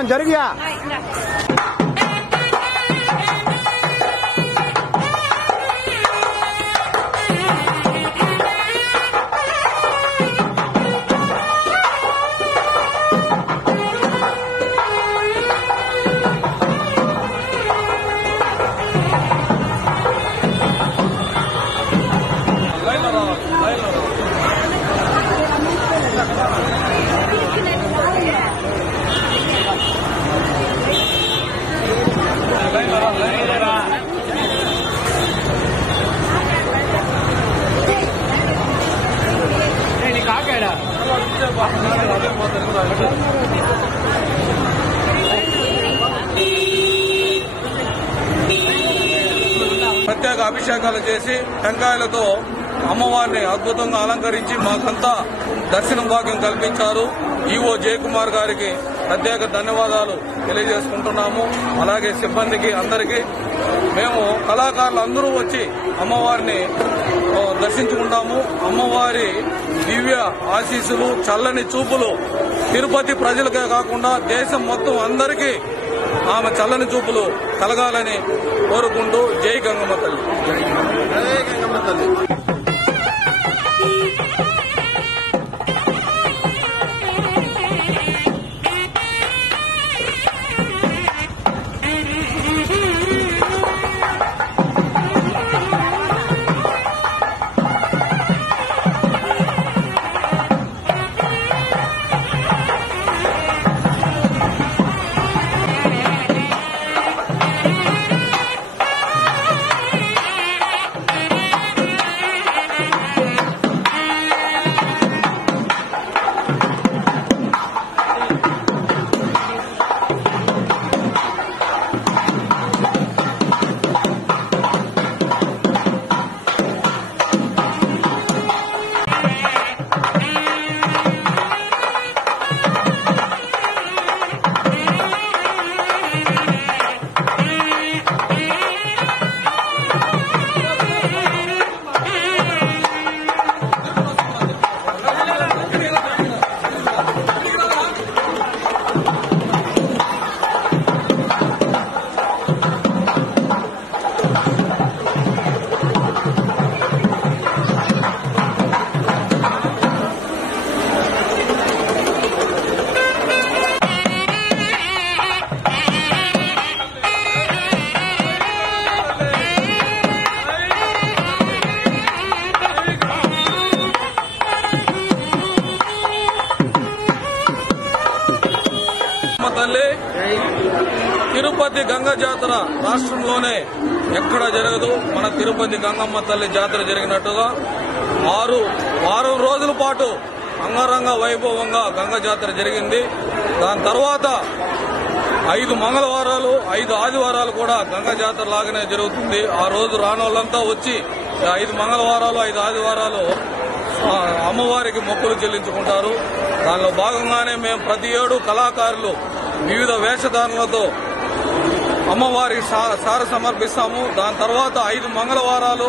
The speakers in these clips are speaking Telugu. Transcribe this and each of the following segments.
कल्याण जरिया ప్రత్యేక అభిషేకాలు చేసి టెంకాయలతో అమ్మవారిని అద్భుతంగా అలంకరించి మాకంతా దర్శనం భాగ్యం కల్పించారు. ఈవో జయకుమార్ గారికి ప్రత్యేక ధన్యవాదాలు తెలియజేసుకుంటున్నాము. అలాగే సిబ్బందికి అందరికీ. మేము కళాకారులు అందరూ వచ్చి అమ్మవారిని దర్శించుకుంటాము. అమ్మవారి దివ్య ఆశీస్సులు, చల్లని చూపులు తిరుపతి ప్రజలకే కాకుండా దేశం మొత్తం అందరికీ ఆమె చల్లని చూపులు కలగాలని కోరుకుంటూ జై గంగమ్మ తల్లి. జై గంగమ్మ తల్లి. తల్లి తిరుపతి గంగ జాతర రాష్ట్రంలోనే ఎక్కడ జరగదు. మన తిరుపతి గంగమ్మ తల్లి జాతర జరిగినట్టుగా వారం రోజుల పాటు అంగరంగ వైభవంగా గంగ జాతర జరిగింది. దాని తర్వాత 5 మంగళవారాలు 5 ఆదివారాలు కూడా గంగ జాతర లాగానే జరుగుతుంది. ఆ రోజు రానోళ్ళంతా వచ్చి 5 మంగళవారాలు 5 ఆదివారాలు అమ్మవారికి మొక్కులు చెల్లించుకుంటారు. దానిలో భాగంగానే మేము ప్రతి ఏడు కళాకారులు వివిధ వేషధారణలతో అమ్మవారికి సార సమర్పిస్తాము. దాని తర్వాత 5 మంగళవారాలు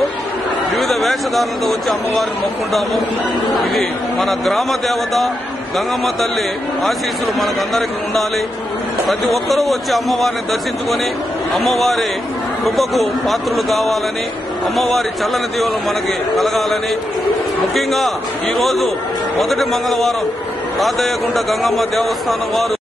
వివిధ వేషధారణలతో వచ్చి అమ్మవారిని మొక్కుంటాము. ఇది మన గ్రామ దేవత గంగమ్మ తల్లి ఆశీస్సులు మనకందరికీ ఉండాలి. ప్రతి ఒక్కరూ వచ్చి అమ్మవారిని దర్శించుకుని అమ్మవారి కృపకు పాత్రులు కావాలని, అమ్మవారి చల్లని దీవెనలు మనకి కలగాలని, ముఖ్యంగా ఈరోజు మొదటి మంగళవారం రాధయ్యగుంట గంగమ్మ దేవస్థానం వారు